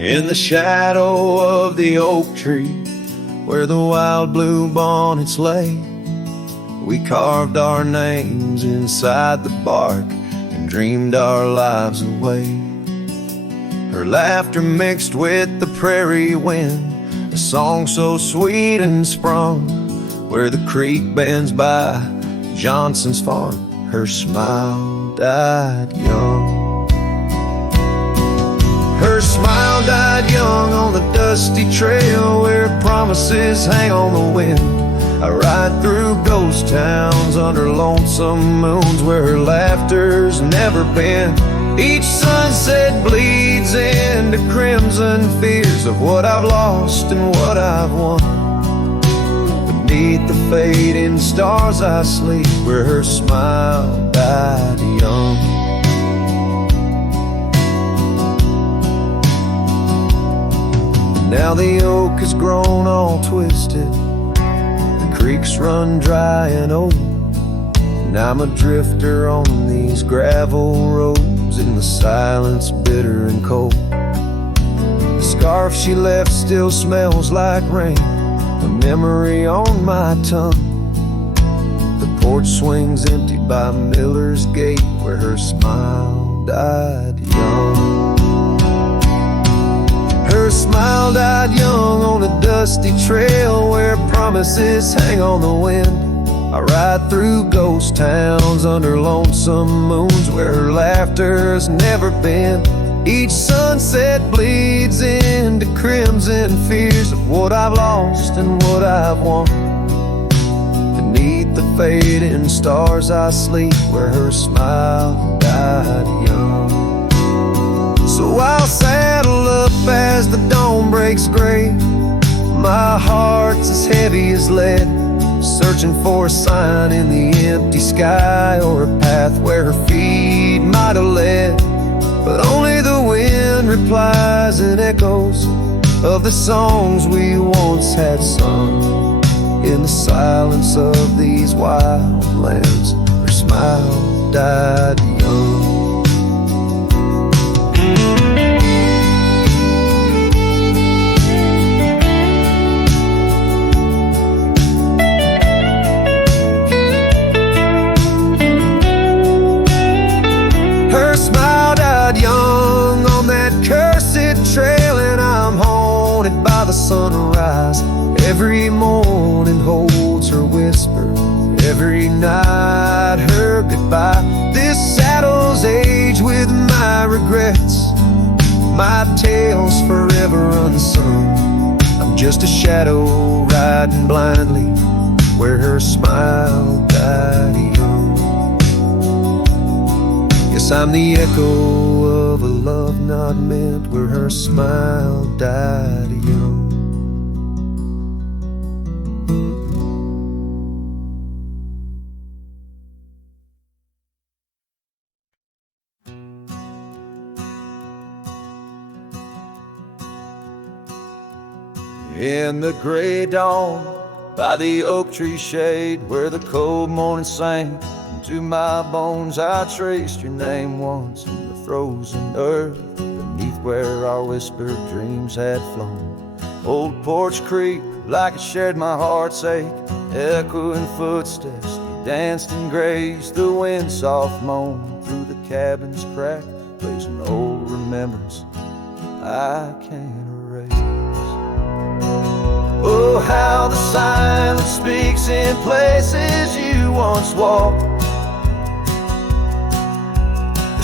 In the shadow of the oak tree, where the wild blue bonnets lay, we carved our names inside the bark and dreamed our lives away. Her laughter mixed with the prairie wind, a song so sweet and sprung, where the creek bends by Johnson's farm. Her smile died young. Her smile died young on the dusty trail where promises hang on the wind. I ride through ghost towns under lonesome moons where her laughter's never been. Each sunset bleeds into crimson fears of what I've lost and what I've won. Beneath the fading stars I sleep where her smile died young. Now the oak has grown all twisted, the creeks run dry and old, and I'm a drifter on these gravel roads in the silence bitter and cold. The scarf she left still smells like rain, a memory on my tongue. The porch swings empty by Miller's gate where her smile died young. Her smile died young on a dusty trail where promises hang on the wind. I ride through ghost towns under lonesome moons where her laughter's never been. Each sunset bleeds into crimson fears of what I've lost and what I've won. Beneath the fading stars I sleep where her smile died young. So I'll saddle up as the dawn breaks gray. My heart's as heavy as lead, searching for a sign in the empty sky or a path where her feet might have led. But only the wind replies in echoes of the songs we once had sung. In the silence of these wild lands, her smile died young. Her smile died young on that cursed trail, and I'm haunted by the sunrise. Every morning holds her whisper, every night her goodbye. This saddle's aged with my regrets, my tale's forever unsung. I'm just a shadow riding blindly where her smile died young. I'm the echo of a love not meant where her smile died young. In the gray dawn by the oak tree shade where the cold morning sang, to my bones I traced your name once in the frozen earth beneath where our whispered dreams had flown. Old Porch Creek like it shared my heart's ache, echoing footsteps you danced and grazed. The wind soft moan through the cabin's crack plays an old remembrance I can't erase. Oh, how the silence speaks in places you once walked.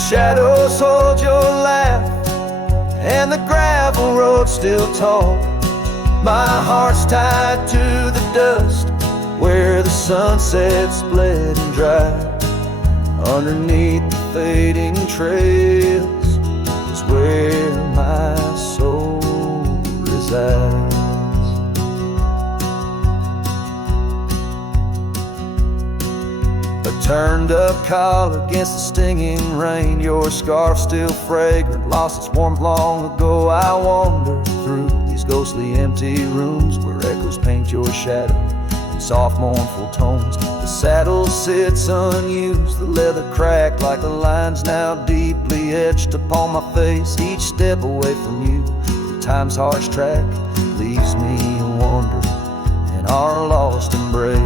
Shadows hold your laugh, and the gravel road still tall. My heart's tied to the dust, where the sunset's bled and dry. Underneath the fading trails is where my soul resides. A turned up collar against the stinging rain, your scarf still fragrant, lost its warmth long ago. I wander through these ghostly empty rooms where echoes paint your shadow in soft mournful tones. The saddle sits unused, the leather cracked like the lines now deeply etched upon my face. Each step away from you time's harsh track leaves me wondering in our lost embrace.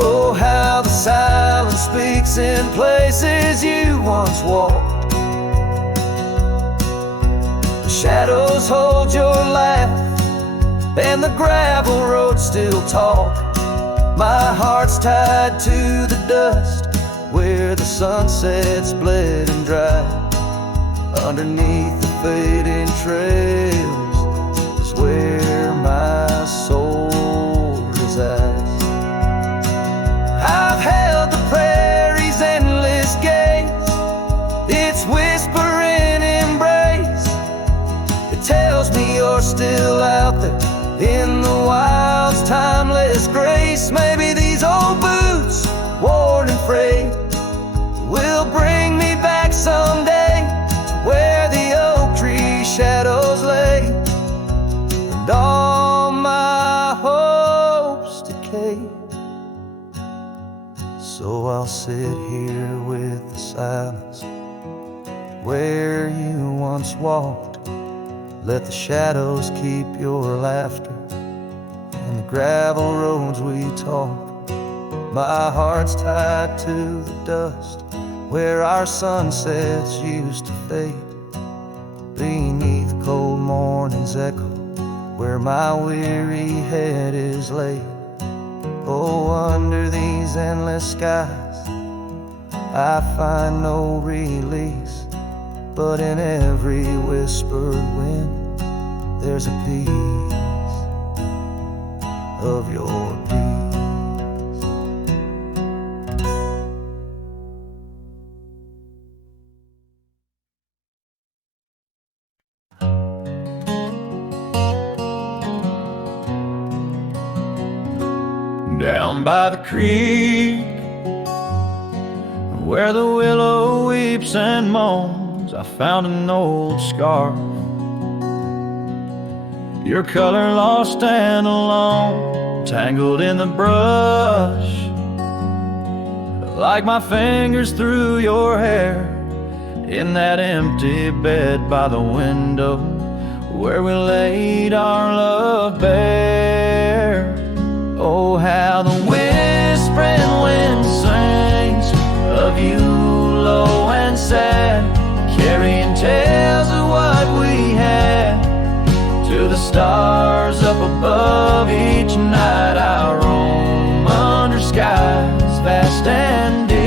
Oh, how the silence speaks in places you once walked. The shadows hold your laugh, and the gravel roads still talk. My heart's tied to the dust where the sunsets bled and dried. Underneath the fading trails is where my soul resides. I've held the prairie's endless gaze, its whispering embrace. It tells me you're still out there in the wild's timeless grace. Maybe these old boots, worn and frayed, will bring me back someday to where the oak tree shadows lay and all my hopes decay. So I'll sit here with the silence where you once walked. Let the shadows keep your laughter and the gravel roads we talk. My heart's tied to the dust where our sunsets used to fade. Beneath cold morning's echo where my weary head is laid. Oh, under these endless skies I find no release, but in every whispered wind there's a piece of your peace. Down by the creek, where the willow weeps and moans, I found an old scarf. Your color lost and alone, tangled in the brush, like my fingers through your hair, in that empty bed by the window, where we laid our love bare. Oh, how the whispering wind sings of you low and sad, carrying tales of what we had to the stars up above. Each night I roam under skies vast and deep,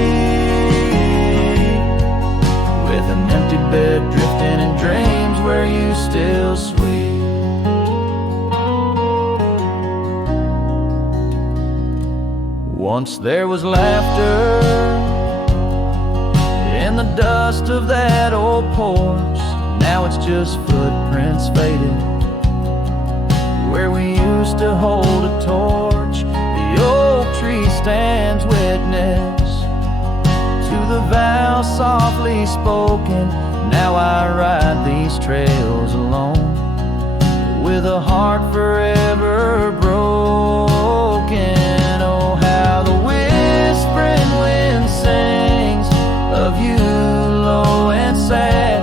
with an empty bed drifting in dreams where you still sweet. Once there was laughter in the dust of that old porch. Now it's just footprints faded where we used to hold a torch. The oak tree stands witness to the vow softly spoken. Now I ride these trails alone with a heart forever broken. Oh, how the whispering wind sings of you low and sad,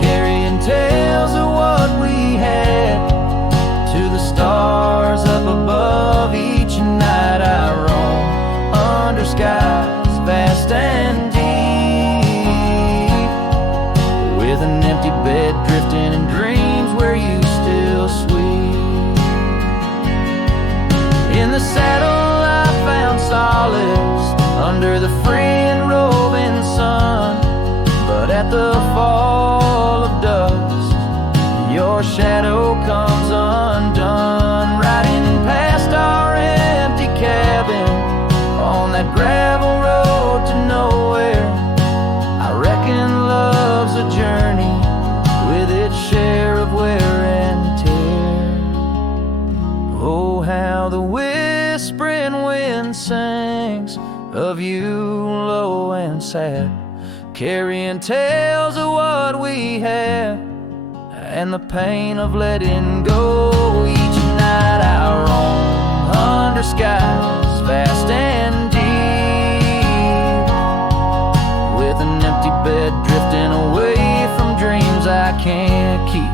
carrying tales of what we had to the stars up above. Each night I roam under skies vast and deep, with an empty bed drifting in dreams where you still sweet. In the saddle I found solace under the free and roving sun, but at the fall of dusk your shadow comes undone. Riding past our empty cabin on that gravel road to nowhere, I reckon love's a journey with its share of wear and tear. Oh, how the whispering wind sings of you low and sad, carrying tales of what we had and the pain of letting go. Each night I roam under skies vast and deep, with an empty bed drifting away from dreams I can't keep.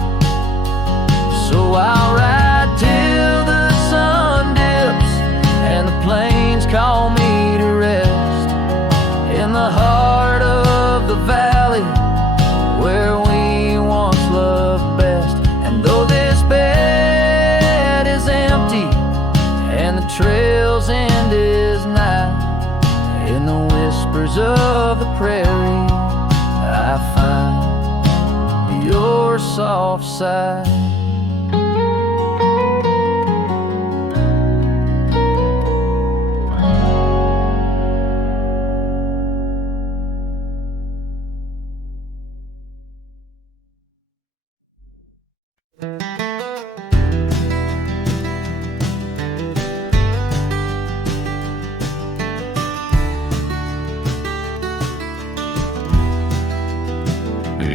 whispers of the prairie, I find your soft side.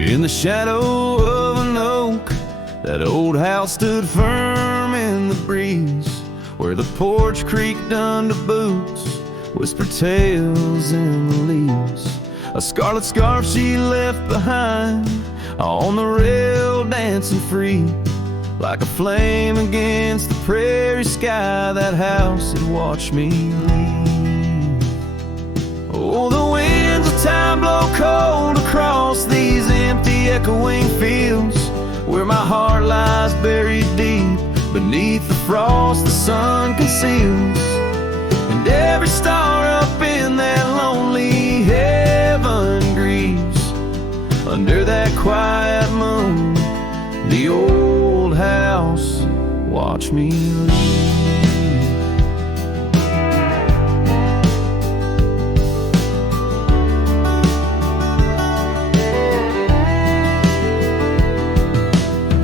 In the shadow of an oak, that old house stood firm in the breeze, where the porch creaked under boots, whispered tales in the leaves. A scarlet scarf she left behind, on the rail dancing free, like a flame against the prairie sky. That house had watched me leave. Oh, the winds of time blow cold across these empty echoing fields, where my heart lies buried deep beneath the frost the sun conceals. And every star up in that lonely heaven grieves under that quiet moon. The old house watched me leave.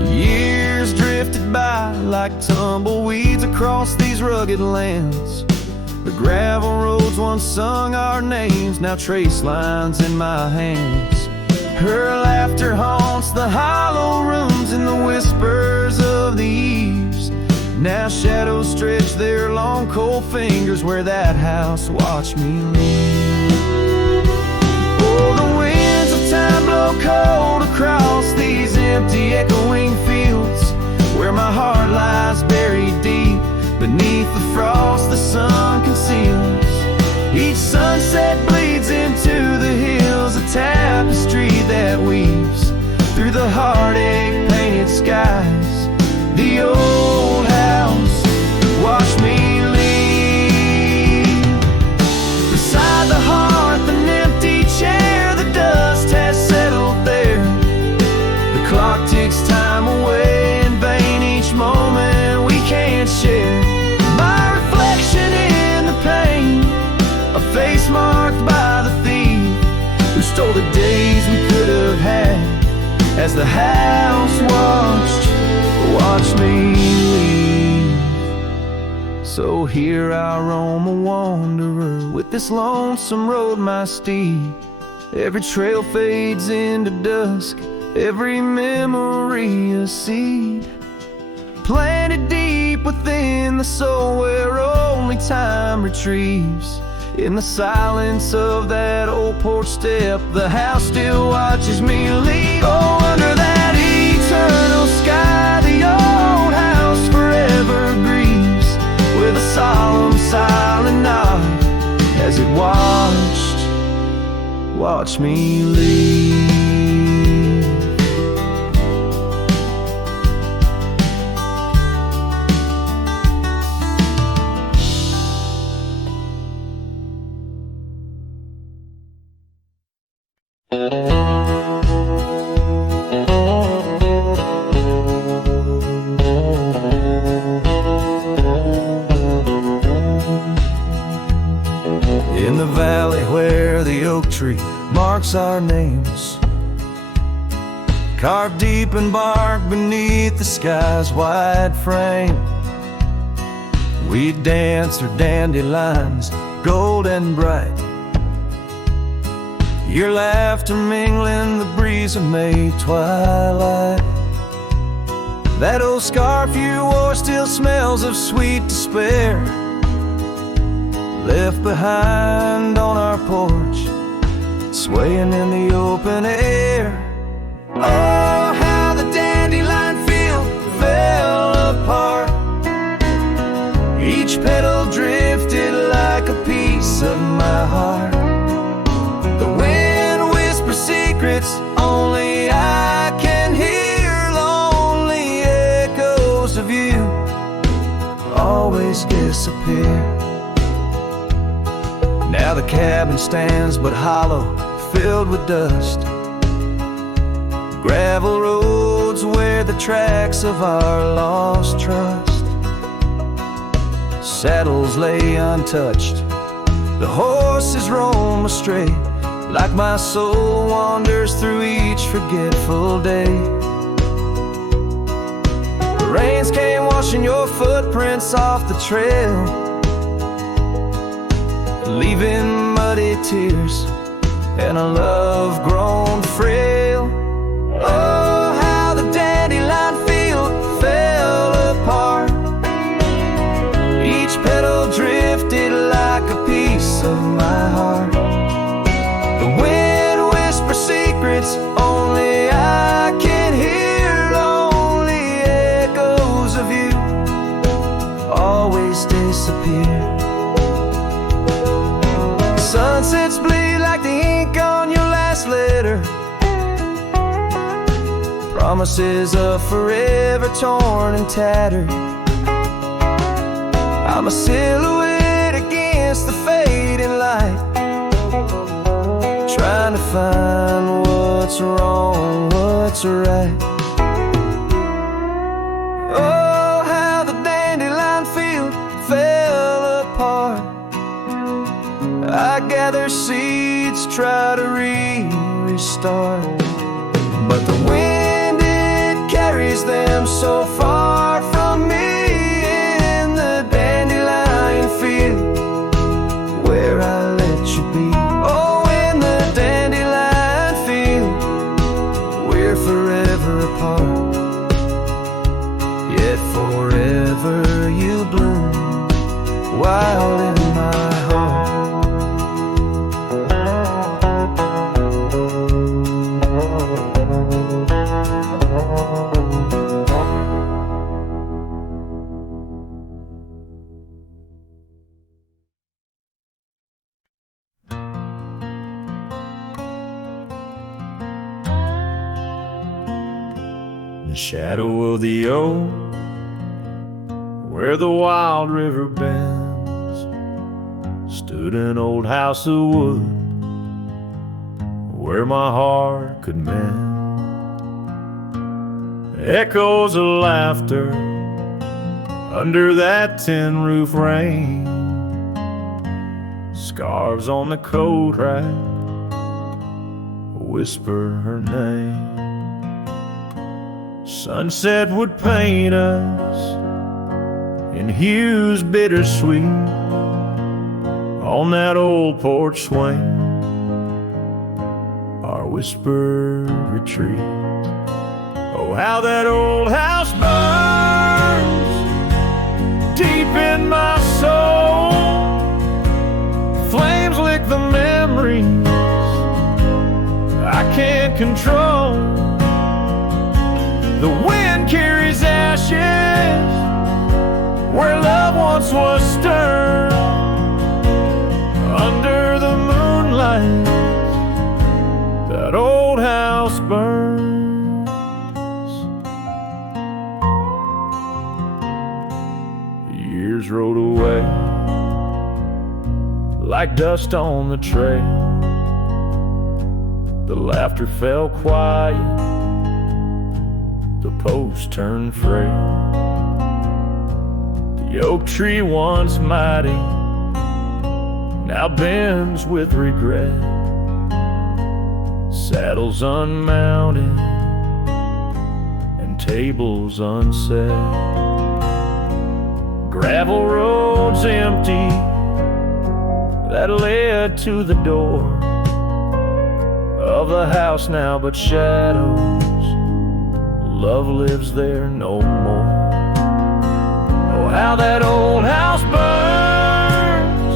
Years drifted by like tumbleweeds across these rugged lands. The gravel roads once sung our names, now trace lines in my hands. Her laughter haunts the hollow rooms and the whispers of the eaves. Now shadows stretch their long cold fingers where that house watched me leave. Oh, the winds of time blow cold across these empty echoing fields, where my heart lies buried deep beneath the frost the sun conceals. Each sunset bleeds into the hills, a tapestry that weaves through the heartache painted skies. The old house watched me leave. Beside the hearth, an empty chair, the dust has settled there. The clock ticks time away in vain, each moment we can't share. My reflection in the pain, a face marked by the thief who stole the days we could have had, as the house watched me leave. So here I roam a wanderer, with this lonesome road my steed. Every trail fades into dusk, every memory a seed, planted deep within the soul where only time retrieves. In the silence of that old porch step, the house still watches me leave. Oh, under that eternal sky, the old house forever grieves, with a solemn silent nod as it watched me leave. In the valley where the oak tree marks our names, carved deep in bark beneath the sky's wide frame, we dance through dandelions, gold and bright, your laughter mingling the breeze of May twilight. That old scarf you wore still smells of sweet despair, left behind on our porch, swaying in the open air. Oh, how the dandelion field fell apart, each petal drifted like a piece of my heart. The wind whispers secrets only I can hear, lonely echoes of you always disappear. Now the cabin stands but hollow, filled with dust. Gravel roads where the tracks of our lost trust. Saddles lay untouched, the horses roam astray, like my soul wanders through each forgetful day. The rains came washing your footprints off the trail, leaving muddy tears and a love grown frail. Oh, how the dandelion field fell apart. Each petal drifted like a piece of my heart. The wind whispers secrets only I can hear. Lonely echoes of you always disappear. Sunsets bleed like the ink on your last letter. Promises of forever torn and tattered. I'm a silhouette against the fading light, trying to find what's wrong, what's right. Oh, how the dandelion field fell apart. I gather seeds, try to restart, but the wind, it carries them so far from me. In the dandelion field where I let you be. Oh, in the dandelion field we're forever apart, yet forever you bloom wild in my heart. Shadow of the oak, where the wild river bends, stood an old house of wood where my heart could mend. Echoes of laughter under that tin roof rain, scarves on the coat rack whisper her name. Sunset would paint us in hues bittersweet on that old porch swing, our whispered retreat. Oh, how that old house burns deep in my soul. Flames lick the memories I can't control. The wind carries ashes where love once was stirred. Under the moonlight, that old house burns. Years rode away like dust on the trail. The laughter fell quiet, the post turned frail. The oak tree once mighty now bends with regret. Saddles unmounted and tables unset. Gravel roads empty that led to the door of the house now but shadows. Love lives there no more. Oh, how that old house burns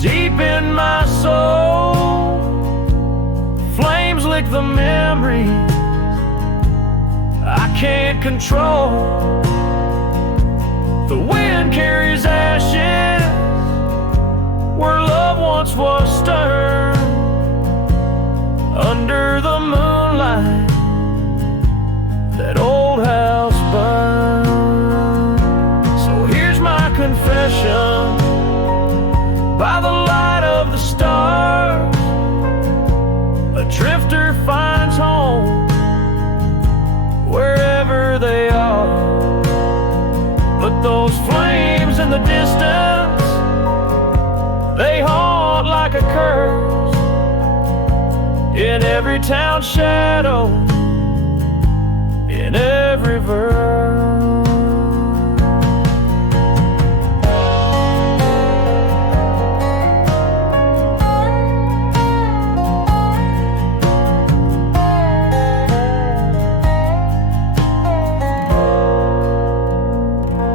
deep in my soul. Flames lick the memories I can't control. The wind carries ashes where love once was stirred. Under the moonlight, that old house burned. So here's my confession by the light of every town shadow, in every verse.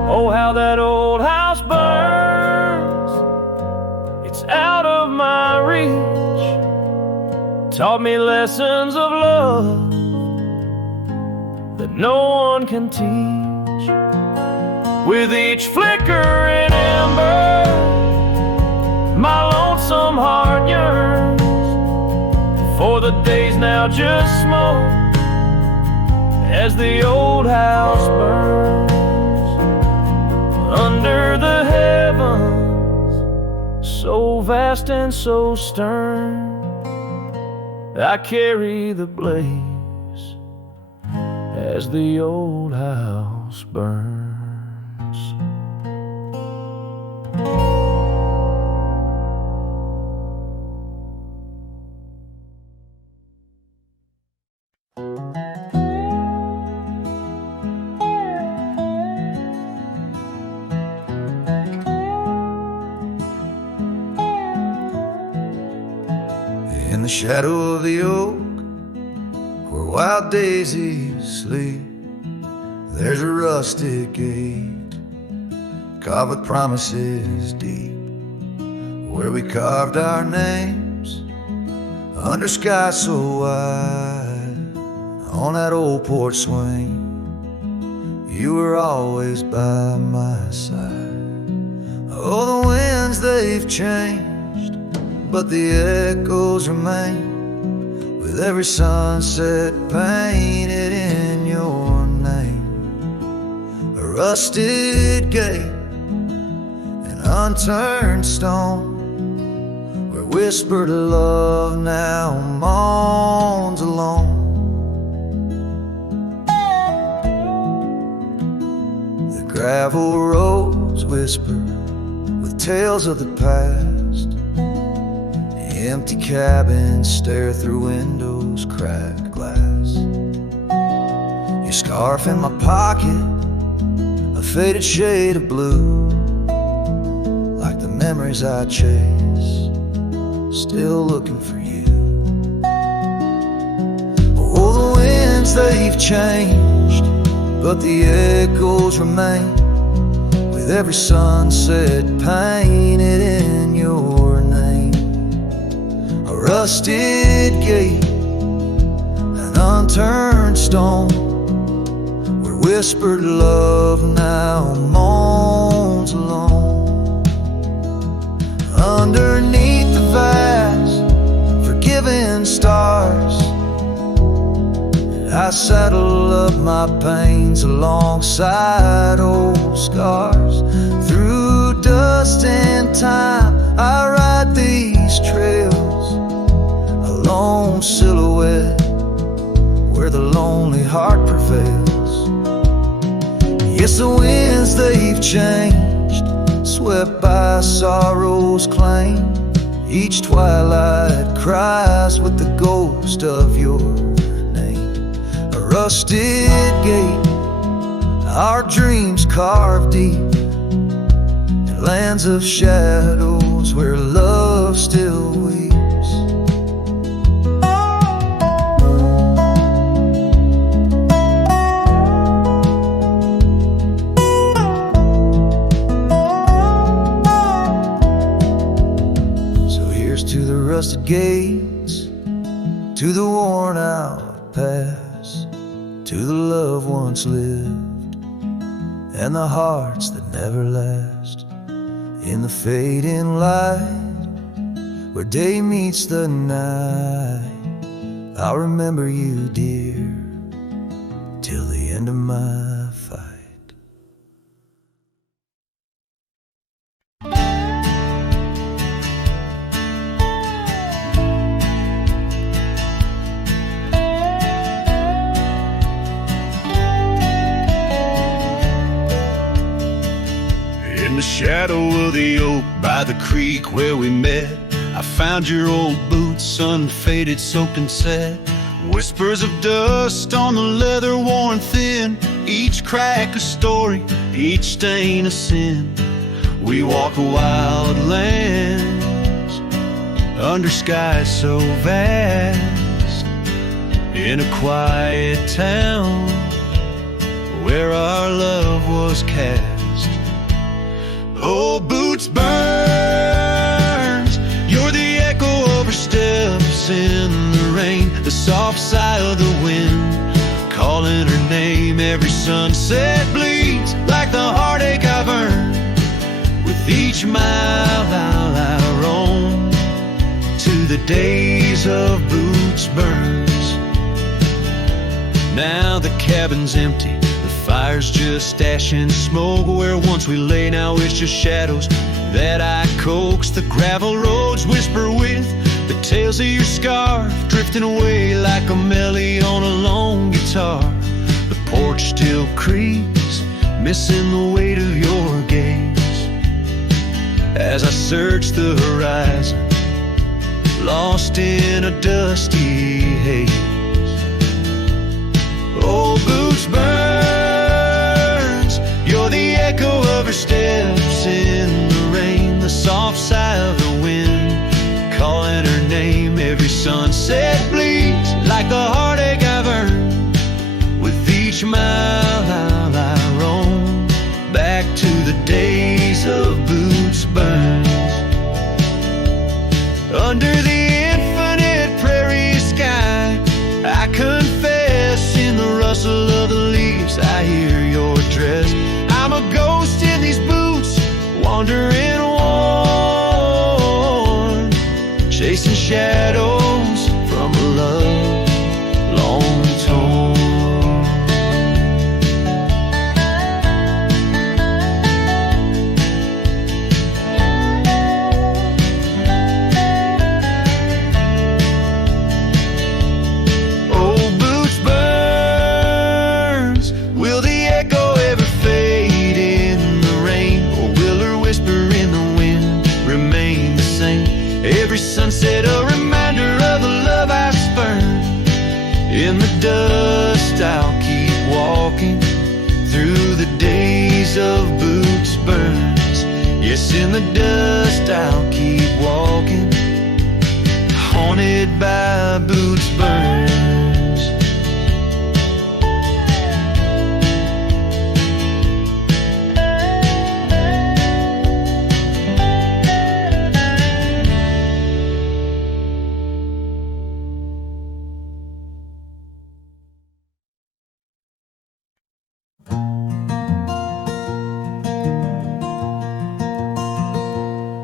Oh, how that old house burns, it's out of my reach. Taught me lessons of love that no one can teach. With each flickering ember, my lonesome heart yearns for the days now just smoke as the old house burns. Under the heavens, so vast and so stern, I carry the blaze as the old house burns. In the shadow of the oak, where wild daisies sleep, there's a rustic gate carved with promises deep, where we carved our names under sky so wide. On that old porch swing, you were always by my side. Oh, the winds, they've changed, but the echoes remain, with every sunset painted in your name. A rusted gate, an unturned stone, where whispered love now moans alone. The gravel roads whisper with tales of the past. Empty cabins stare through windows, cracked glass. Your scarf in my pocket, a faded shade of blue, like the memories I chase, still looking for you. Oh, the winds, they've changed, but the echoes remain, with every sunset painted in your name. A rusted gate, an unturned stone, where whispered love now moans alone. Underneath the vast, forgiving stars, I saddle up my pains alongside old scars. Through dust and time, I ride these trails, a lone silhouette where the lonely heart prevails. Yes, the winds, they've changed, swept by sorrow's claim. Each twilight cries with the ghost of your name. A rusted gate, our dreams carved deep, in lands of shadows where love still weeps. So here's to the rusted gates, to the worn out past, to the love once lived, and the hearts that never last. In the fading light, where day meets the night, I'll remember you, dear, till the end of my fight. In the shadow of the oak by the creek where we met, I I found your old boots, unfaded, soaked and set. Whispers of dust on the leather worn thin. Each crack a story, each stain a sin. We walk wild lands under skies so vast, in a quiet town where our love was cast. Old boots burns, you're the echo of her steps in the rain, the soft sigh of the wind calling her name. Every sunset bleeds like the heartache I've earned. With each mile I roam to the days of Boots Burns. Now the cabin's empty, the fire's just ash and smoke. Where once we lay, now it's just shadows that I coax. The gravel roads whisper with the tales of your scarf, drifting away like a melody on a lone guitar. The porch still creaks, missing the weight of your gaze. As I search the horizon, lost in a dusty haze. Old Boots burns, you're the echo of her steps in the rain, the soft sigh of the wind calling her name. Every sunset bleeds like the heartache I've earned. With each mile I roam back to the days of Boots Burns. Under the infinite prairie sky, I confess in the rustle of the leaves I hear your dress. I'm a ghost in these boots, wandering worn, chasing shadows from a love long torn. Every sunset a reminder of the love I spurned. In the dust I'll keep walking through the days of Boots Burns. Yes, in the dust I'll keep walking, haunted by Boots Burns.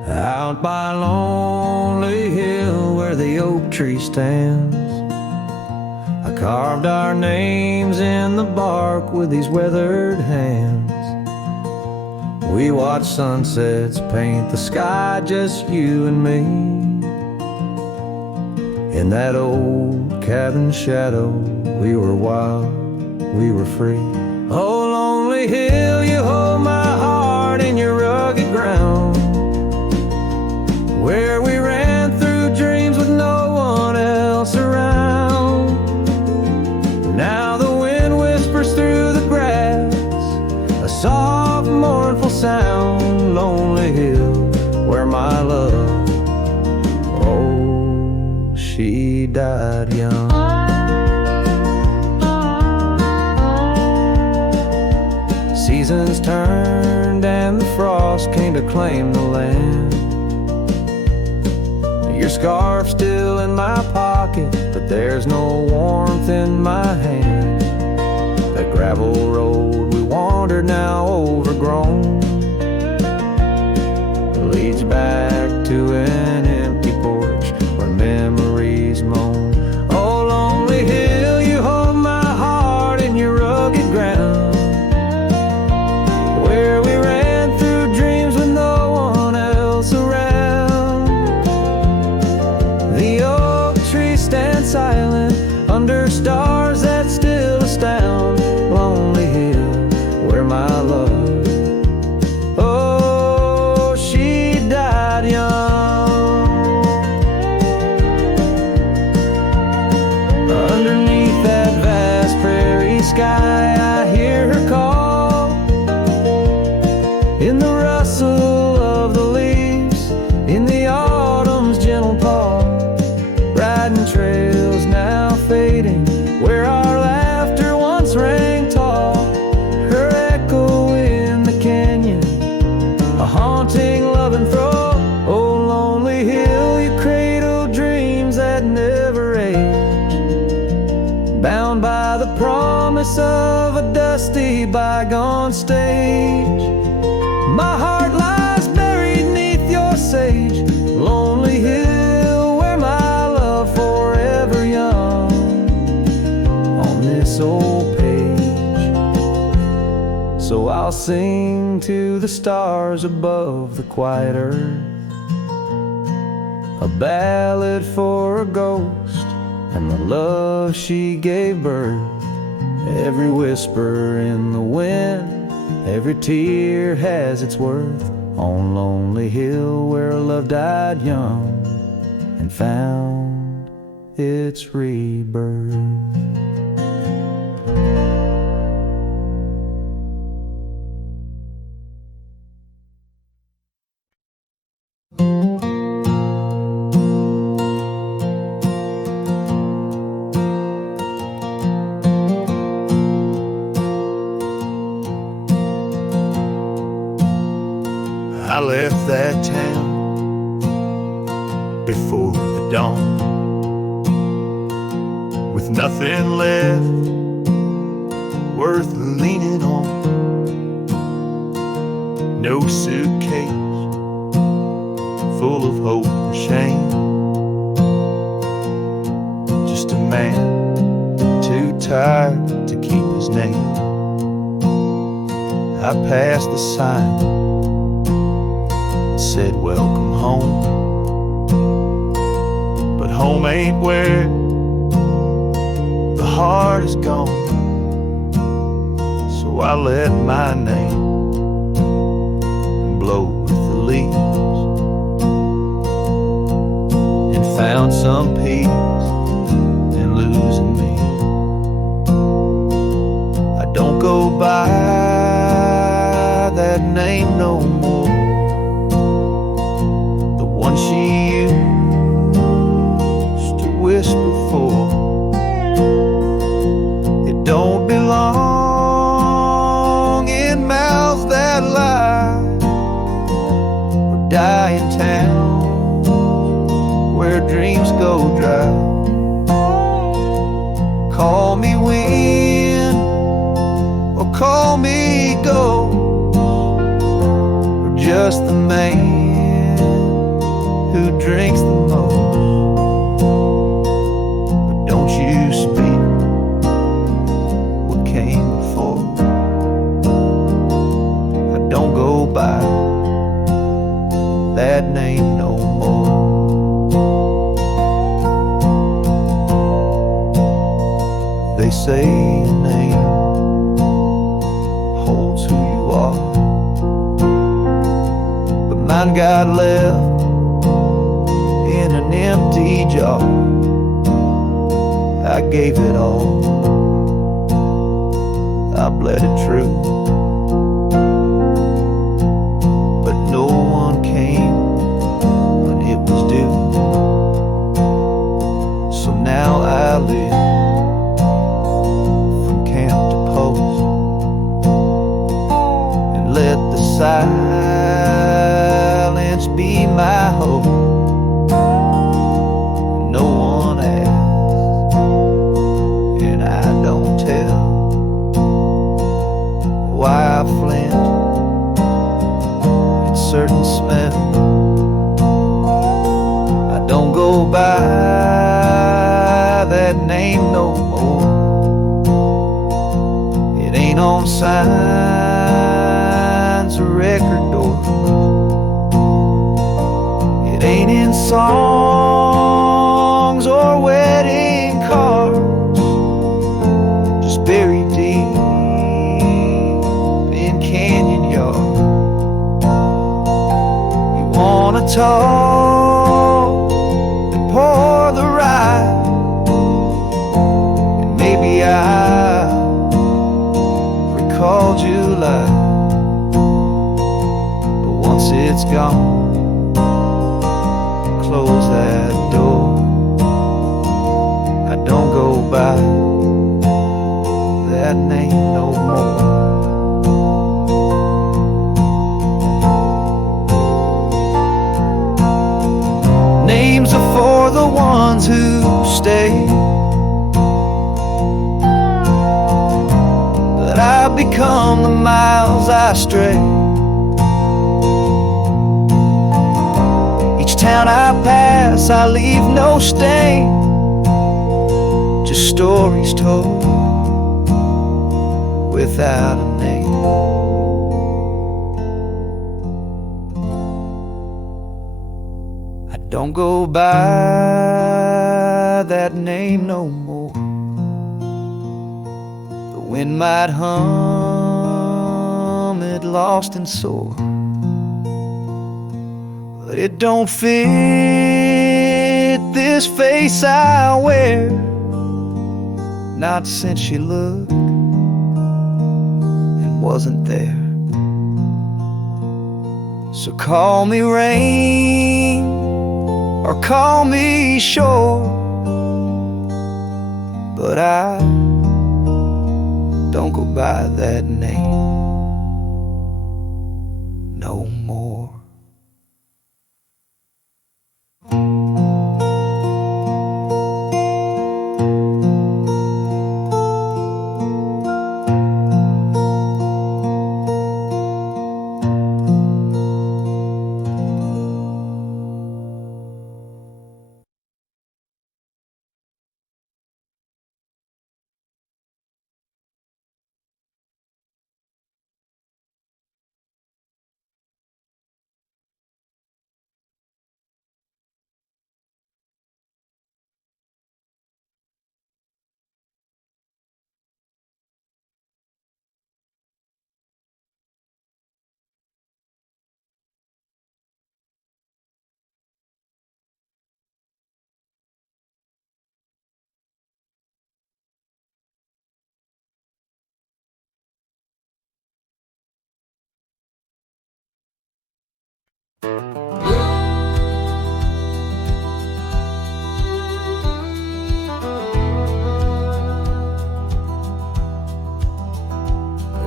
Out by Lonely Hill where the oak tree stands, I carved our names in the bark with these weathered hands. We watch sunsets paint the sky, just you and me. In that old cabin shadow, we were wild, we were free. Oh, Lonely Hill, you hold my heart in your rugged ground, where we ran through dreams with no one else around. Now the wind whispers through the grass, a soft, mournful sound. Lonely Hill, where my love, oh, she died young. Seasons turned and the frost came to claim the land. Your scarf's still in my pocket, but there's no warmth in my hand. That gravel road we wandered, now overgrown, leads back to an empty porch where memories moan. Oh, Lonely Hill, you hold my heart in your rugged ground, where we ran through dreams with no one else around. The oak tree stands silent under stars that still astound. Lonely Hill, where my love, oh, she died young. sky I hear her call. In the rustle of the leaves, in the autumn's gentle paw, riding trails now fading, where our laughter once rang tall. Her echo in the canyon, a haunting loving throat. Oh, lonely hill, you cradle dreams that never age, bound by the promise of a dusty bygone stage. My heart lies buried neath your sage, lonely hill, where my love forever young on this old page. So I'll sing to the stars above the quiet earth, a ballad for a ghost and the love she gave birth. Every whisper in the wind, every tear has its worth, on lonely hill where love died young and found its rebirth. I left that town before the dawn, with nothing left worth leaning on. No suitcase full of hope and shame, just a man too tired to keep his name. I passed the sign, said welcome home, but home ain't where the heart is gone. So I let my name blow with the leaves and found some peace in losing me. I don't go by that name no more, she used to whisper for. It don't belong in mouths that lie, or die in towns where dreams go dry. Call me wind or call me ghost, or just the man who drinks the most. But don't you speak what came before. I don't go by that name no more. They say your name holds who you are, but mine got left in an empty jar. I gave it all, I bled it true, but no one came when it was due. So now I live from camp to post, and let the silence be my hope. Certain smell, I don't go by that name no more. It ain't on signs or record doors, it ain't in songs or wedding cards, just buried deep in canyon yards. Wanna talk and pour the ride, and maybe I'll gone, close that door. I don't go by that name no more. Names are for the ones who stay, but I've become the miles I stray. Each town I pass, I leave no stain, just stories told without a name. I don't go by that name no more. The wind might hum it lost and sore, but it don't fit this face I wear, not since you looked and wasn't there. So call me rain or call me shore, but I don't go by that name no more.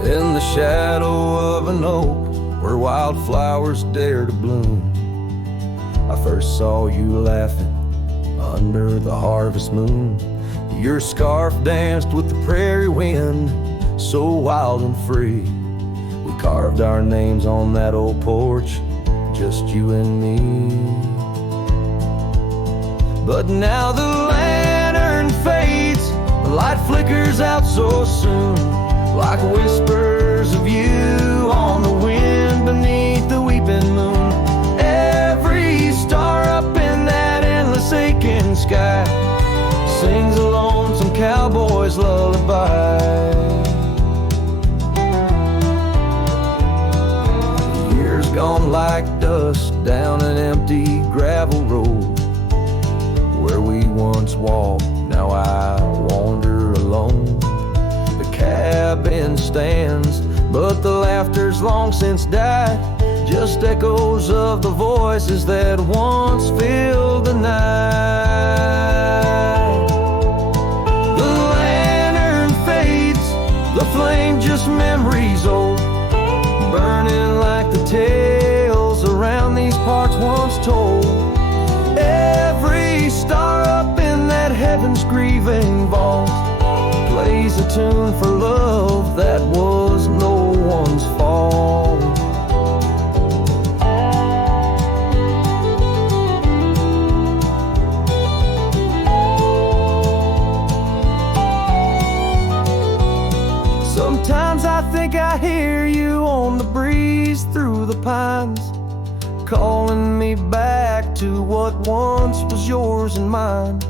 In the shadow of an oak where wildflowers dare to bloom, I first saw you laughing under the harvest moon. Your scarf danced with the prairie wind, so wild and free. We carved our names on that old porch, just you and me. But now the lantern fades, the light flickers out so soon, like whispers of you on the wind beneath the weeping moon. Every star up in that endless aching sky sings a lonesome cowboy's lullaby. Years gone like dust down an empty gravel road, where we once walked, now I wander alone. The cabin stands, but the laughter's long since died, just echoes of the voices that once filled the night. The lantern fades, the flame just memories old, burning like the tales around these parts once told. Every star up in that heaven's grieving vault plays a tune for love that was no one's fault. Sometimes I think I hear you on the breeze through the pines, calling me back to what once was yours and mine.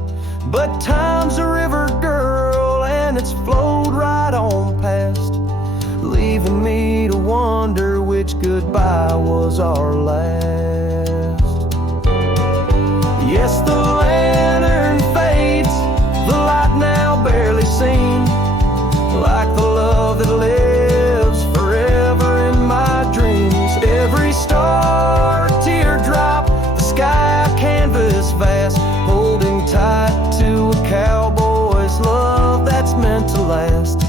But time's a river, girl, and it's flowed right on past, leaving me to wonder which goodbye was our last. Yes, the lantern fades, the light now barely seen, like the love that lives forever in my dreams. Every star last.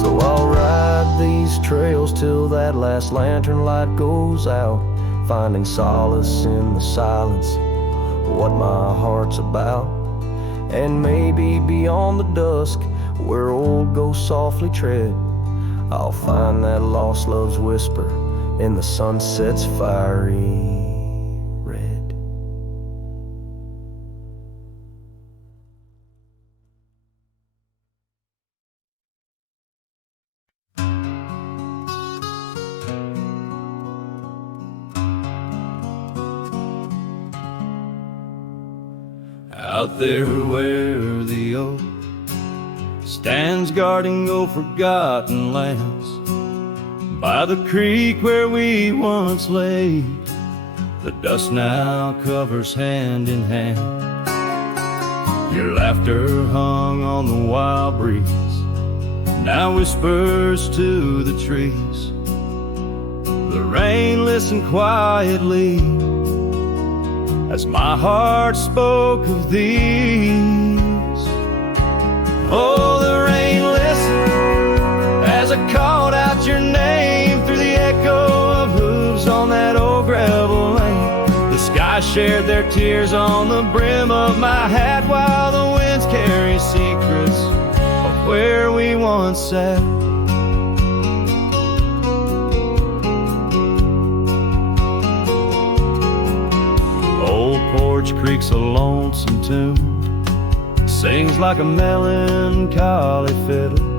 So I'll ride these trails till that last lantern light goes out, finding solace in the silence, what my heart's about. And maybe beyond the dusk, where old ghosts softly tread, I'll find that lost love's whisper in the sunset's fiery red. Out there where the oak stands guarding old forgotten lands, by the creek where we once lay, the dust now covers hand in hand. Your laughter hung on the wild breeze, now whispers to the trees. The rain listened quietly as my heart spoke of these. Oh, the rain listened as I called out your name through the echo of hooves on that old gravel lane. The sky shared their tears on the brim of my hat, while the winds carry secrets of where we once sat. Old Porch Creek's a lonesome tune, sings like a melancholy fiddle.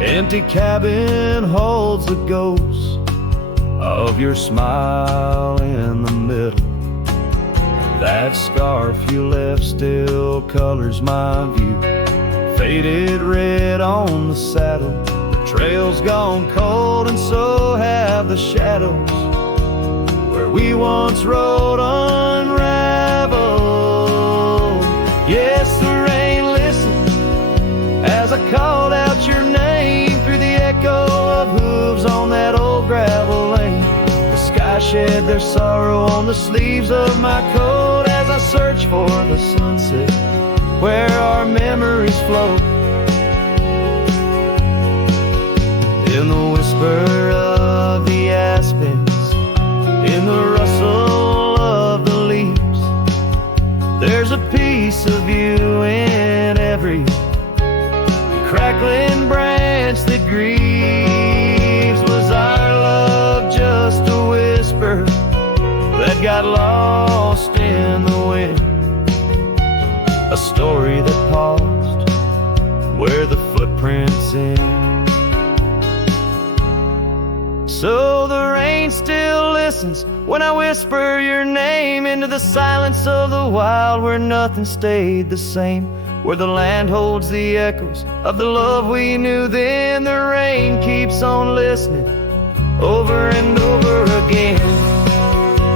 Empty cabin holds the ghost of your smile in the middle. That scarf you left still colors my view, faded red on the saddle. The trail's gone cold and so have the shadows where we once rode unraveled. Yes, the rain listened as I called out your name through the echo of hooves on that old gravel lane. The sky shed their sorrow on the sleeves of my coat as I search for the sunset where our memories float. In the whisper of the aspens, in the rustle of the leaves, there's a piece of you in every crackling branch that grieves. Was our love just a whisper that got lost in the wind? A story that paused where the footprints end. So the rain still listens when I whisper your name into the silence of the wild, where nothing stayed the same, where the land holds the echoes of the love we knew then. The rain keeps on listening over and over again,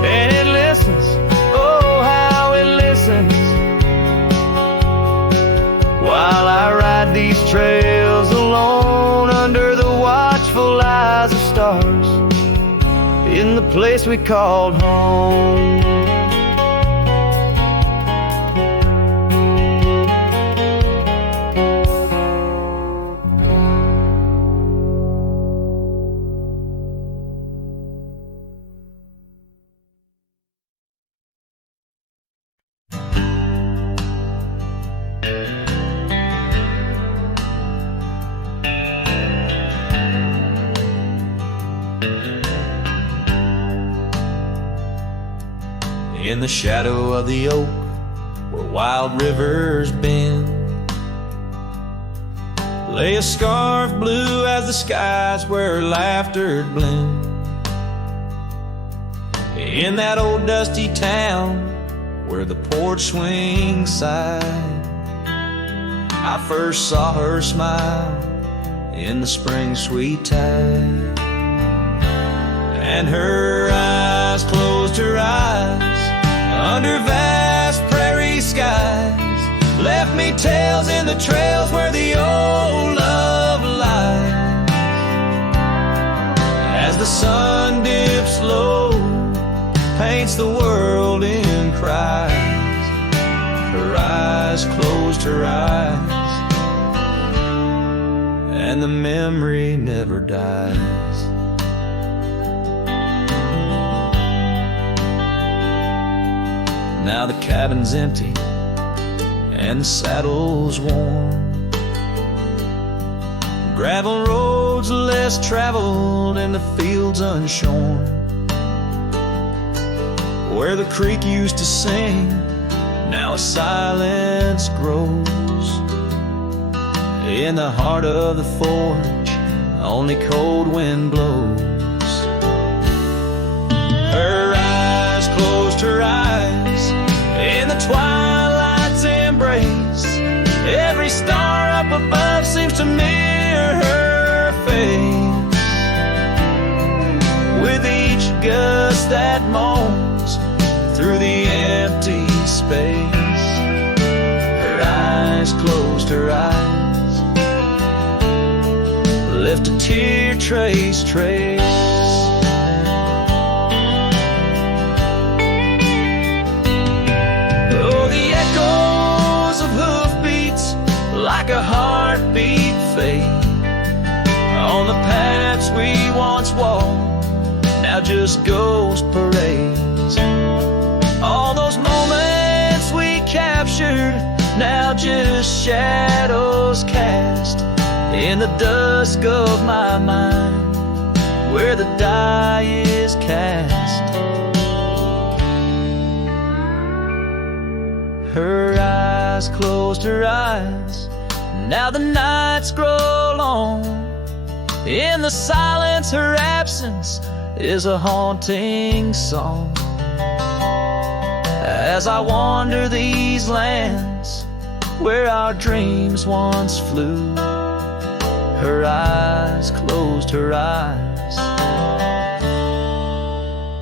and it listens, oh how it listens, while I ride these trails alone under the watchful eyes of stars in the place we called home. In the shadow of the oak where wild rivers bend, lay a scarf blue as the skies where laughter blend. In that old dusty town where the porch swings side, I first saw her smile in the spring sweet tide, and her eyes closed her eyes under vast prairie skies, left me tales in the trails where the old love lies. As the sun dips low, paints the world in cries, her eyes close closed her eyes, and the memory never dies. Now the cabin's empty and the saddle's worn, gravel roads less traveled and the fields unshorn. Where the creek used to sing, now a silence grows. In the heart of the forge, only cold wind blows. Her eyes closed her eyes in the twilight's embrace. Every star up above seems to mirror her face. With each gust that moans through the empty space, her eyes closed her eyes, left a tear trace. Oh, the echoes of hoofbeats like a heartbeat fade on the paths we once walked, now just ghost parades. All those moments we captured, now just shadows cast in the dusk of my mind, where the die is cast. Her eyes closed her eyes, now the nights grow long. In the silence, her absence is a haunting song. As I wander these lands where our dreams once flew, her eyes closed her eyes,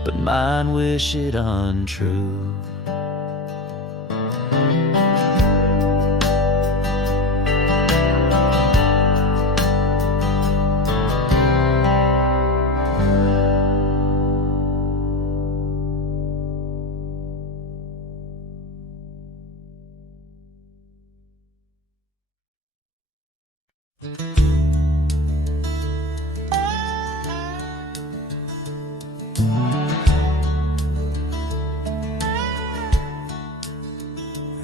but mine wish it untrue.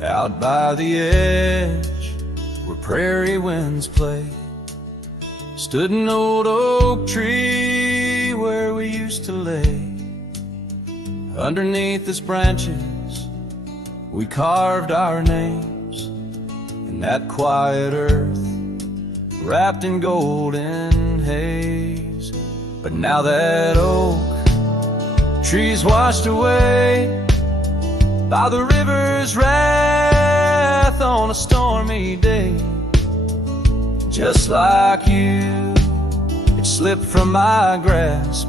Out by the edge where prairie winds play stood an old oak tree where we used to lay. Underneath its branches we carved our names in that quiet earth wrapped in golden haze. But now that oak tree's washed away by the river's wrath on a stormy day. Just like you, it slipped from my grasp.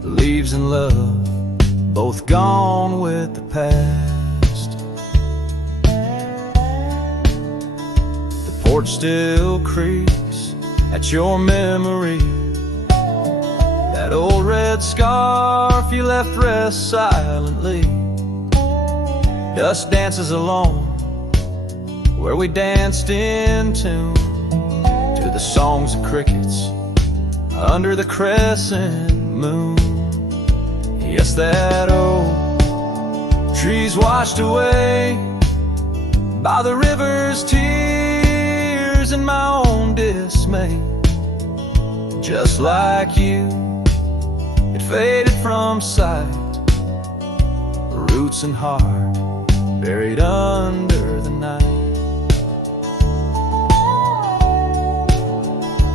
The leaves and love, both gone with the past. The porch still creaks at your memory. That old red scarf you left rests silently. Dust dances alone where we danced in tune to the songs of crickets under the crescent moon. Yes, that old tree's washed away by the river's tears and my own dismay. Just like you, it faded from sight, roots and heart buried under the night.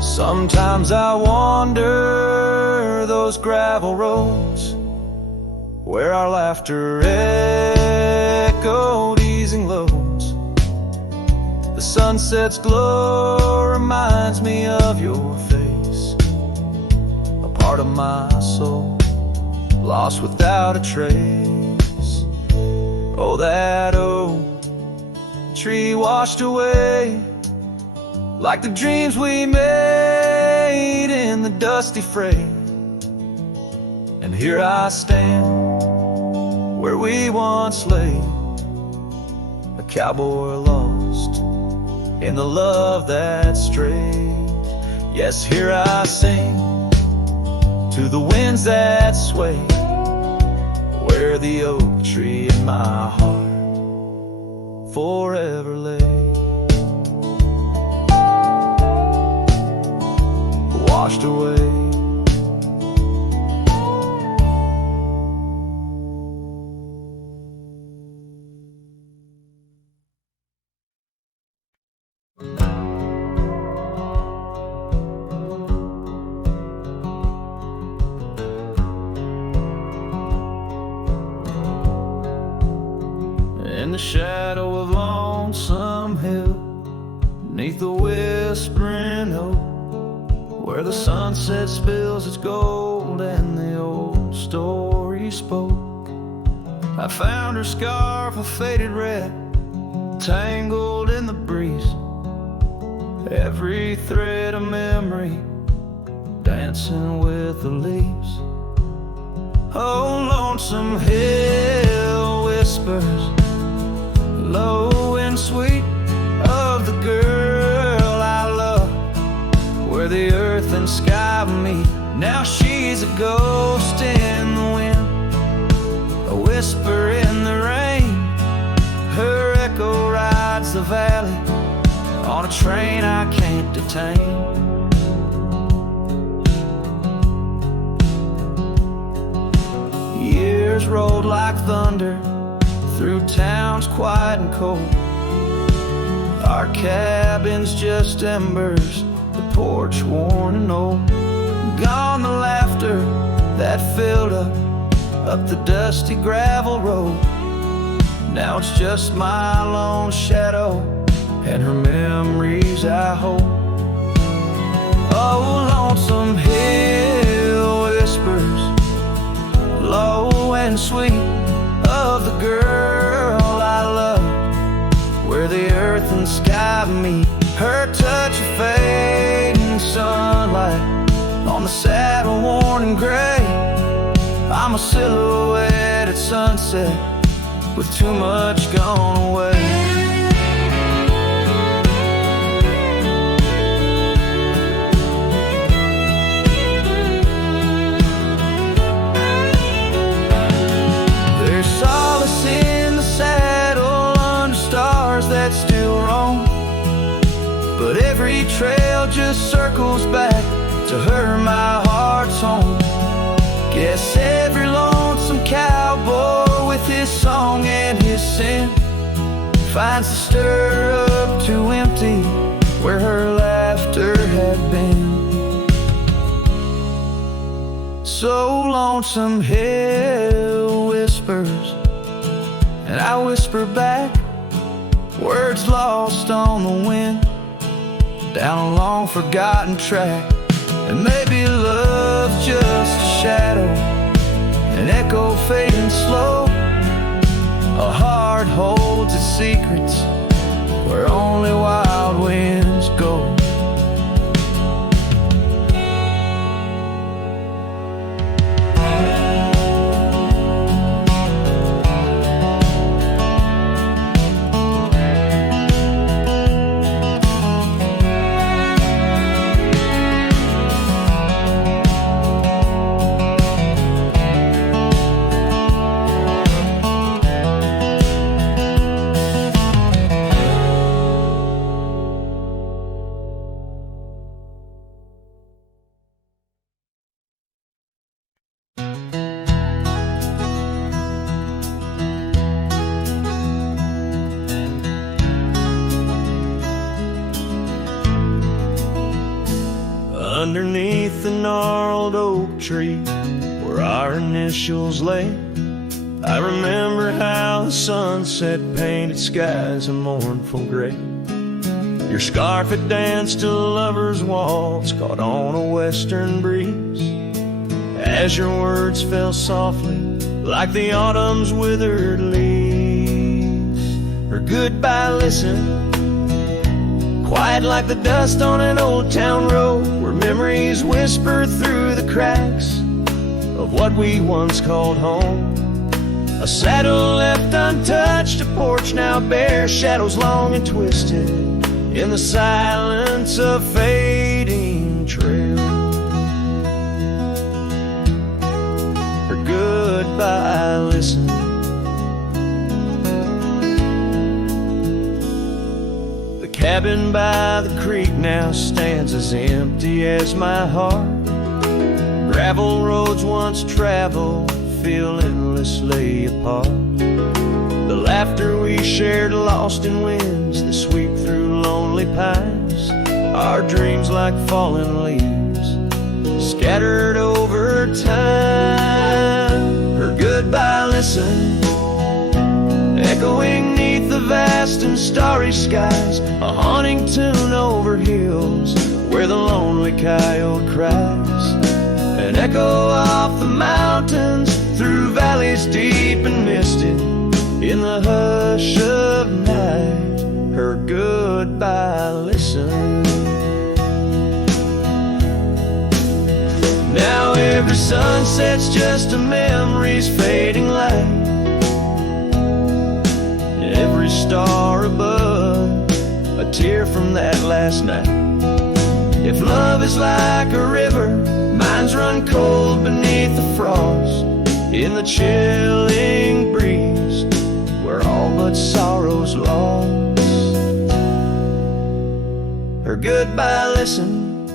Sometimes I wander those gravel roads where our laughter echoed easing loads. The sunset's glow reminds me of your face, a part of my soul lost without a trace. Oh, that old tree washed away like the dreams we made in the dusty fray. And here I stand where we once lay, a cowboy lost in the love that's strayed. Yes, here I sing to the winds that sway, where the oak tree in my heart forever lay. Washed away. In the shadow of Lonesome Hill, beneath the whispering oak, where the sunset spills its gold and the old story spoke, I found her scarf of faded red, tangled in the breeze, every thread of memory dancing with the leaves. Oh, Lonesome Hill whispers, low and sweet, of the girl I love, where the earth and sky meet. Now she's a ghost in the wind, a whisper in the rain. Her echo rides the valley on a train I can't detain. Years rolled like thunder through towns quiet and cold, our cabins just embers, the porch worn and old. Gone the laughter that filled up the dusty gravel road. Now it's just my lone shadow and her memories I hold. Oh, Lonesome Hill whispers, low and sweet, of the girl I love, where the earth and sky meet. Her touch of fading sunlight on the saddle worn and gray. I'm a silhouette at sunset with too much gone away. There's solace in the saddle under stars that still roam, but every trail just circles back to her, my heart's home. Guess every lonesome cowboy with his song and his sin finds the stirrup too empty where her laughter had been. So Lonesome Hill whispers, and I whisper back, words lost on the wind, down a long forgotten track. And maybe love's just a shadow, an echo fading slow. A heart holds its secrets where only wild winds go. Underneath the gnarled oak tree where our initials lay, I remember how the sunset painted skies a mournful gray. Your scarf had danced a lover's waltz caught on a western breeze, as your words fell softly like the autumn's withered leaves. Her goodbye listened, quiet like the dust on an old town road, where memories whisper through the cracks of what we once called home. A saddle left untouched, a porch porch now bears shadows long and twisted in the silence of fading trail. Her goodbye listen. The cabin by the creek now stands as empty as my heart. Gravel roads once traveled feel endlessly apart. The laughter we shared lost in winds that sweep through lonely pines. Our dreams like fallen leaves scattered over time. Her goodbye listen, echoing neath the vast and starry skies. A haunting tune over hills where the lonely coyote cries. An echo off the mountains through valleys deep and misty. In the hush of night, her goodbye listen. Now every sunset's just a memory's fading light. Every star above, a tear from that last night. If love is like a river, mine's run cold beneath the frost. In the chilling breeze, where all but sorrow's lost. Her goodbye listened,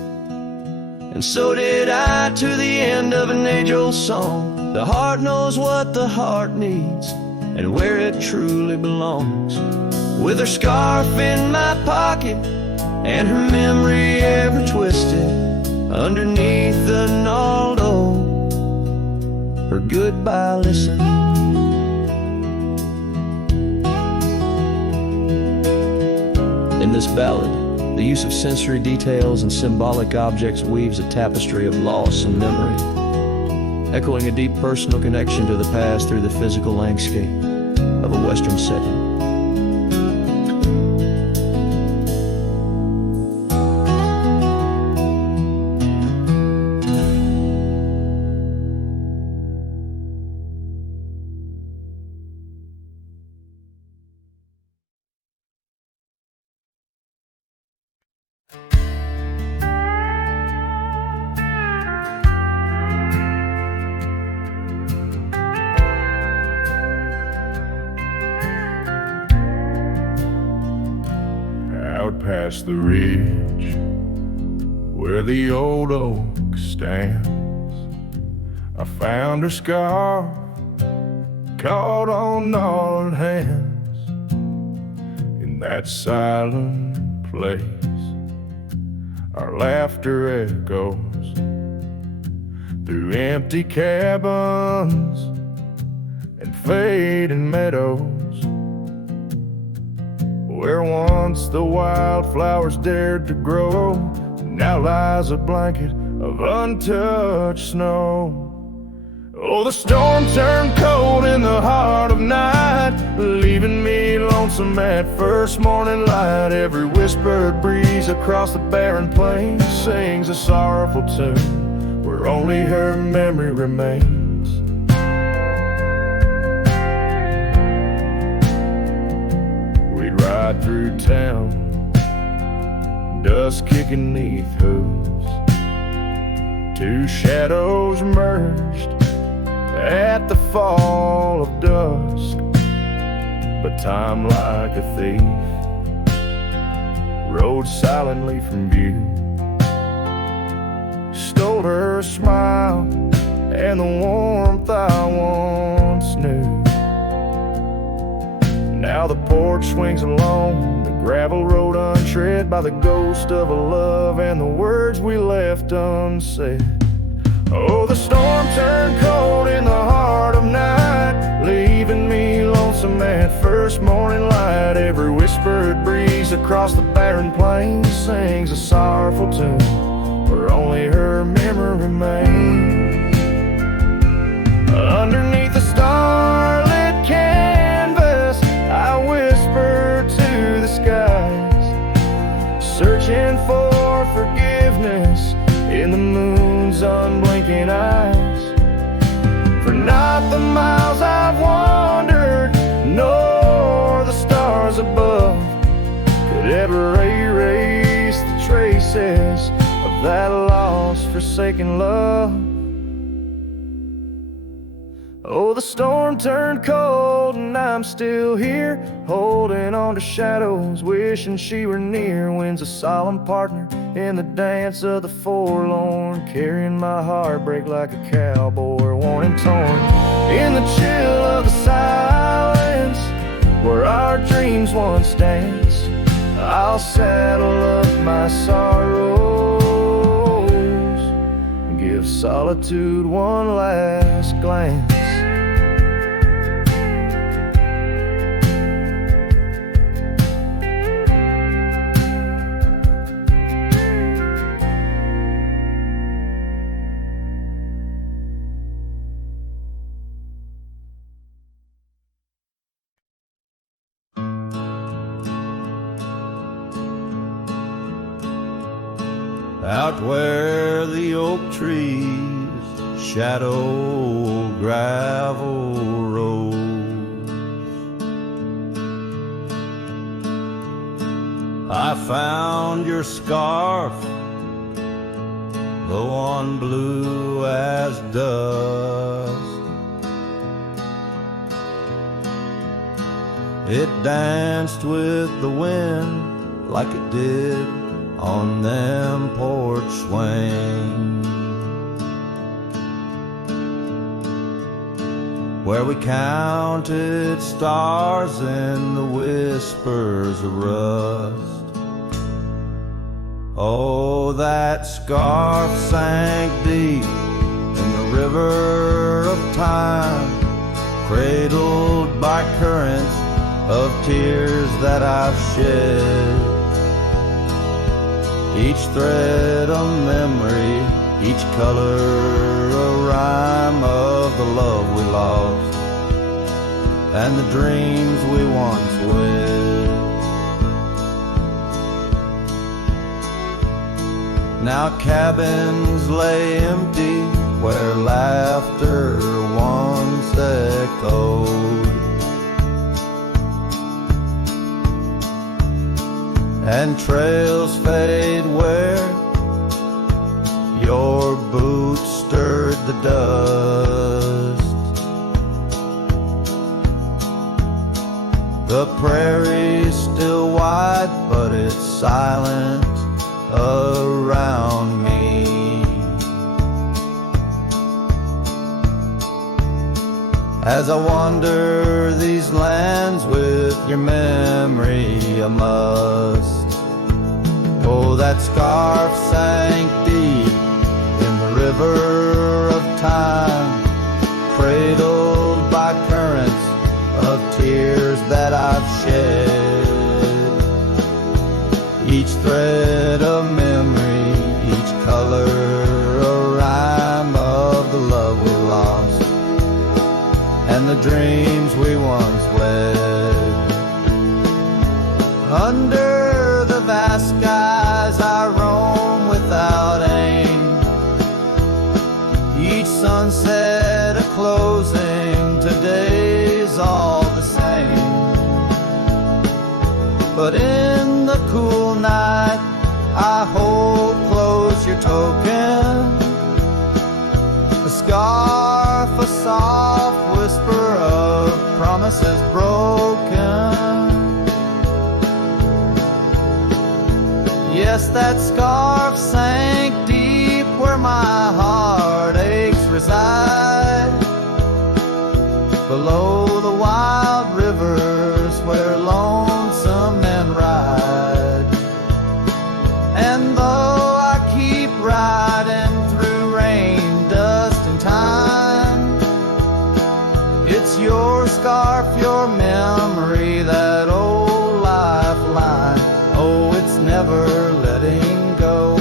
and so did I, to the end of an age-old song. The heart knows what the heart needs and where it truly belongs. With her scarf in my pocket and her memory ever twisted underneath the gnarled oak, her goodbye listen. In this ballad, the use of sensory details and symbolic objects weaves a tapestry of loss and memory, echoing a deep personal connection to the past through the physical landscape of a Western setting. Past the ridge where the old oak stands, I found her scarf caught on gnarled hands. In that silent place, our laughter echoes through empty cabins and fading meadows, where once the wildflowers dared to grow, now lies a blanket of untouched snow. Oh, the storm turned cold in the heart of night, leaving me lonesome at first morning light. Every whispered breeze across the barren plains sings a sorrowful tune where only her memory remains. Ride through town, dust kicking neath hooves, two shadows merged at the fall of dusk. But time, like a thief, rode silently from view, stole her smile and the warmth I once knew. Now the porch swings along the gravel road untread by the ghost of a love and the words we left unsaid. Oh, the storm turned cold in the heart of night, leaving me lonesome at first morning light. Every whispered breeze across the barren plains sings a sorrowful tune where only her memory remains. Underneath the starlit canvas, I whisper to the skies, searching for forgiveness in the moon's unblinking eyes. For not the miles I've wandered, nor the that lost, forsaken love. Oh, the storm turned cold and I'm still here, holding on to shadows, wishing she were near. Wind's a solemn partner in the dance of the forlorn, carrying my heartbreak like a cowboy, worn and torn. In the chill of the silence, where our dreams once danced, I'll saddle up my sorrows and give solitude one last glance. Out where the oak trees shadow gravel roads, I found your scarf, the one blue as dust. It danced with the wind like it did on them porch swings, where we counted stars in the whispers of rust. Oh, that scarf sank deep in the river of time, cradled by currents of tears that I've shed. Each thread a memory, each color a rhyme of the love we lost and the dreams we once wed. Now cabins lay empty where laughter once echoed, and trails fade where your boots stirred the dust. The prairie's still wide, but it's silent around me. As I wander these lands with your memory, I must. Oh, that scarf sank deep in the river of time, cradled by currents of tears that I've shed. Each thread a memory, each color a rhyme of the love we lost and the dreams we once wed. Under the vast skies I roam without aim, each sunset a closing, today's all the same. But in the cool night I hold close your token, a scarf, a soft whisper of promises broken. Yes, that scarf sank deep where my heartaches reside, below the wild rivers where lonesome men ride. And though I keep riding through rain, dust, and time, it's your scarf, your memory, that old lifeline. Oh, it's never letting go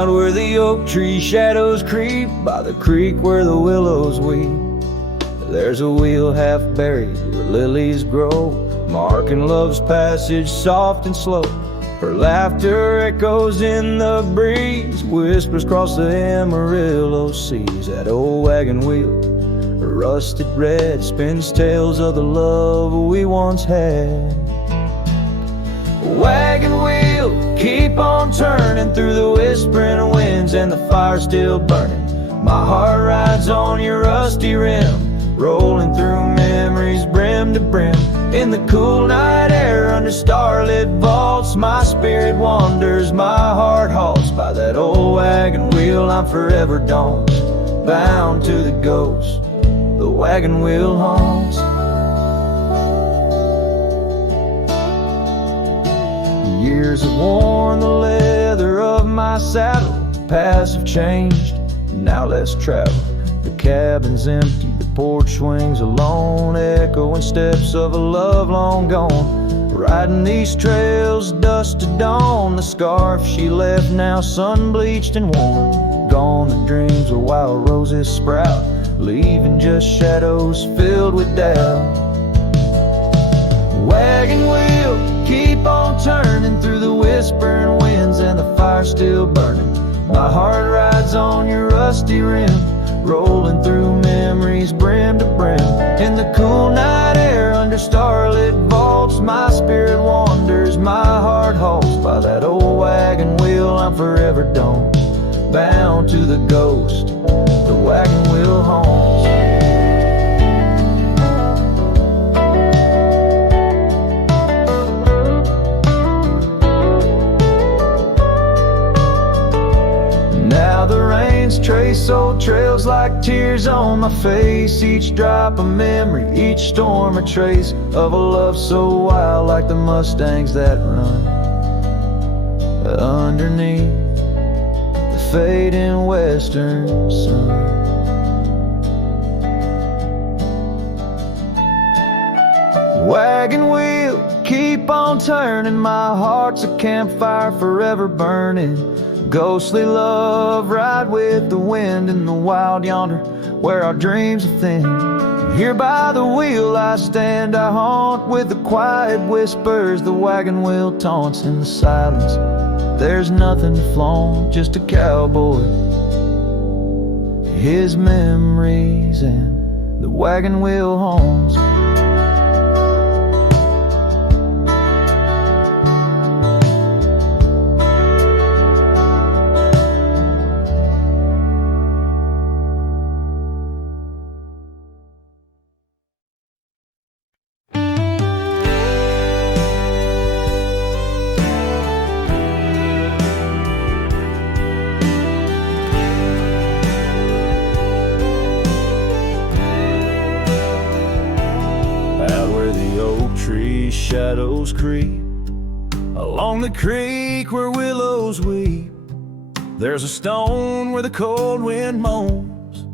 Out where the oak tree shadows creep, by the creek where the willows weep, there's a wheel half buried where lilies grow, marking love's passage soft and slow. Her laughter echoes in the breeze, whispers across the Amarillo seas. That old wagon wheel, rusted red, spins tales of the love we once had. Wagon wheel, keep on turning through the whispering winds and the fire still burning. My heart rides on your rusty rim, rolling through memories brim to brim. In the cool night air under starlit vaults, my spirit wanders, my heart halts. By that old wagon wheel I'm forever dawned, bound to the ghost the wagon wheel haunts. Years have worn the leather of my saddle, paths have changed, now let's travel. The cabin's empty, the porch swings alone, echoing steps of a love long gone. Riding these trails, dusk to dawn, the scarf she left now sun-bleached and worn. Gone the dreams where wild roses sprout, leaving just shadows filled with doubt. Wagon wheel, keep on turning through the whispering winds and the fire still burning. My heart rides on your rusty rim, rolling through memories brim to brim. In the cool night air under starlit vaults, my spirit wanders, my heart halts. By that old wagon wheel I'm forever dawned, bound to the ghost the wagon wheel haunts. Now the rains trace old trails like tears on my face, each drop a memory, each storm a trace of a love so wild, like the mustangs that run underneath the fading western sun. Wagon wheel, keep on turning, my heart's a campfire forever burning. Ghostly love, ride with the wind in the wild yonder, where our dreams are thin. Here by the wheel I stand, I haunt with the quiet whispers the wagon wheel taunts. In the silence there's nothing to flaunt, just a cowboy, his memories, and the wagon wheel haunts. Shadows creep along the creek where willows weep. There's a stone where the cold wind moans.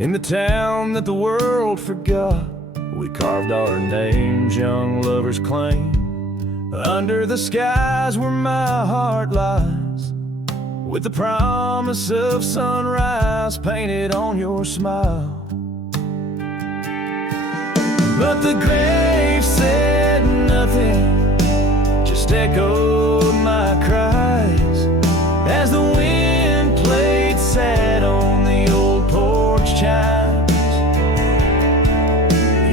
In the town that the world forgot, we carved our names, young lovers claim. Under the skies where my heart lies, with the promise of sunrise painted on your smile. But the grave said nothing, just echoed my cries as the wind played sad on the old porch chimes.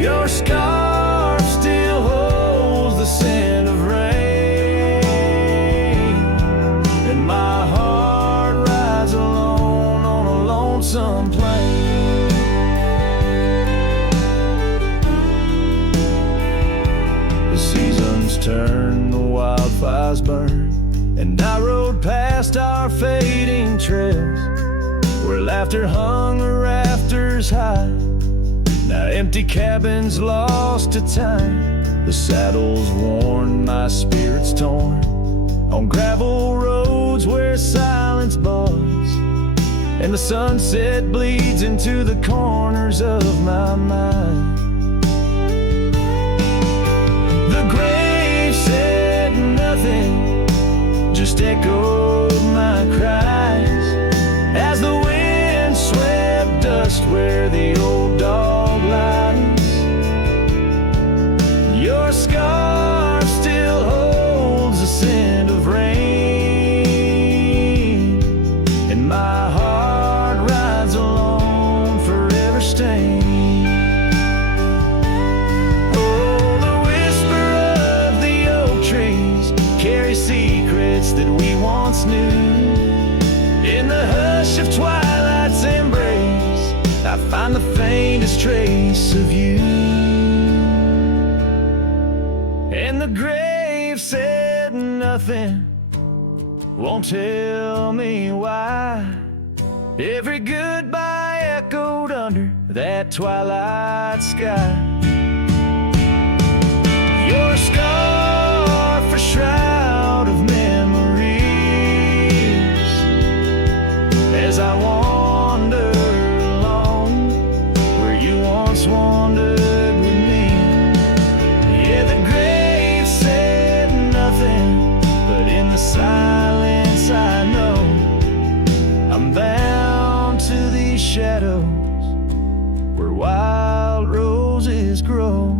Your scarf still holds the scent of rain, and my heart rides alone on a lonesome plain. Turn, the wildfires burn, and I rode past our fading trails where laughter hung the rafters high. Now empty cabins lost to time, the saddle's worn, my spirit's torn, on gravel roads where silence buds, and the sunset bleeds into the corners of my mind. The grave said nothing, just echoed my cries where the old dog lies. Your scarf still holds the scent of rain, and my heart rides alone, forever stained. Oh, the whisper of the oak trees carries secrets that we once knew. In the hush of twilight's embrace, I find the faintest trace of you. And the grave said nothing, won't tell me why. Every goodbye echoed under that twilight sky. Your scarf, a shroud of memories, as I wander alone where you once wandered with me. Yeah, the grave said nothing, but in the silence I know I'm bound to these shadows where wild roses grow.